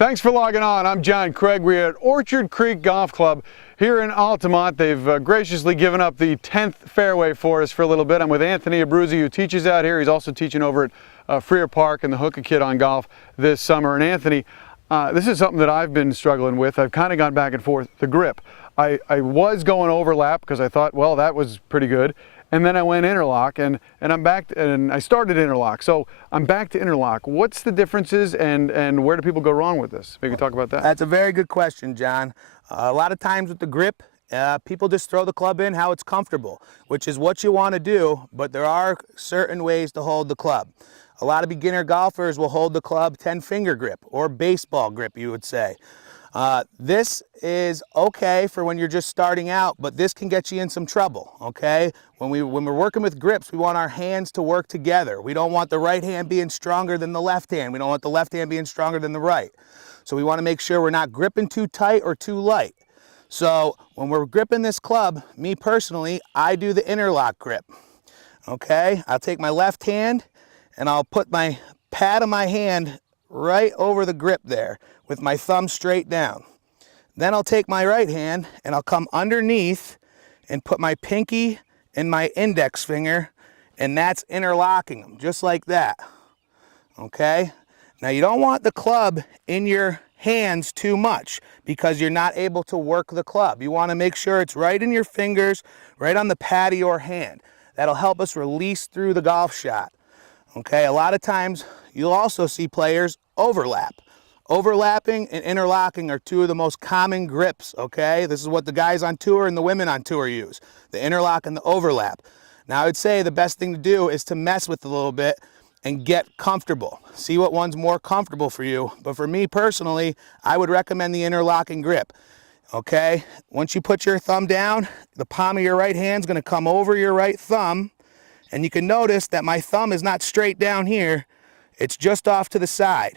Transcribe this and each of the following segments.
Thanks for logging on. I'm John Craig. We're at Orchard Creek Golf Club here in Altamont. They've graciously given up the 10th fairway for us for a little bit. I'm with Anthony Abruzzi, who teaches out here. He's also teaching over at Freer Park and the Hookah Kid on golf this summer. And Anthony, this is something that I've been struggling with. I've kind of gone back and forth. The grip. I was going overlap because I thought, well, that was pretty good. And then I went interlock, and I'm back, and I started interlock. So I'm back to interlock. What's the differences, and where do people go wrong with this? Maybe talk about that. That's a very good question, John. A lot of times with the grip, people just throw the club in how it's comfortable, which is what you want to do, but there are certain ways to hold the club. A lot of beginner golfers will hold the club 10-finger grip, or baseball grip, you would say. This is okay for when you're just starting out, but this can get you in some trouble, okay? When we're working with grips, we want our hands to work together. We don't want the right hand being stronger than the left hand. We don't want the left hand being stronger than the right. So we want to make sure we're not gripping too tight or too light. So when we're gripping this club, me personally, I do the interlock grip, okay? I'll take my left hand and I'll put my pad of my hand right over the grip there with my thumb straight down. Then I'll take my right hand and I'll come underneath and put my pinky and my index finger, and that's interlocking them, just like that, okay? Now you don't want the club in your hands too much because you're not able to work the club. You want to make sure it's right in your fingers, right on the pad of your hand. That'll help us release through the golf shot, okay? A lot of times you'll also see players overlap. Overlapping and interlocking are two of the most common grips, okay? This is what the guys on tour and the women on tour use, the interlock and the overlap. Now I would say the best thing to do is to mess with it a little bit and get comfortable. See what one's more comfortable for you. But for me personally, I would recommend the interlocking grip, okay? Once you put your thumb down, the palm of your right hand's gonna come over your right thumb, and you can notice that my thumb is not straight down here, it's just off to the side.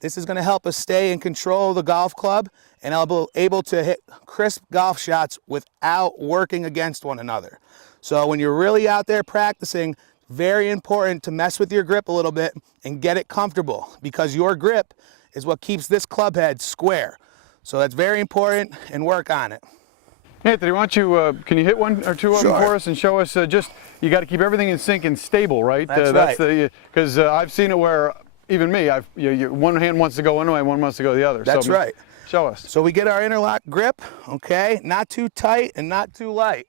This is going to help us stay in control of the golf club, and I'll be able to hit crisp golf shots without working against one another. So when you're really out there practicing, very important to mess with your grip a little bit and get it comfortable, because your grip is what keeps this club head square. So that's very important, and work on it. Anthony, why don't you, can you hit one or two of them for us and show us you got to keep everything in sync and stable, right? That's right. Because I've seen it where, even me, one hand wants to go one way, one wants to go the other. That's right. Show us. So we get our interlock grip, okay? Not too tight and not too light.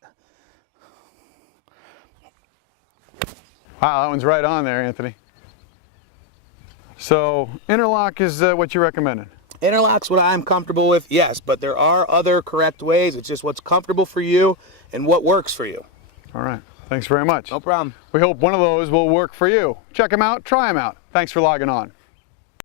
Wow, that one's right on there, Anthony. So interlock is what you're recommending? Interlock's what I'm comfortable with, yes, but there are other correct ways. It's just what's comfortable for you and what works for you. All right. Thanks very much. No problem. We hope one of those will work for you. Check them out, try them out. Thanks for logging on.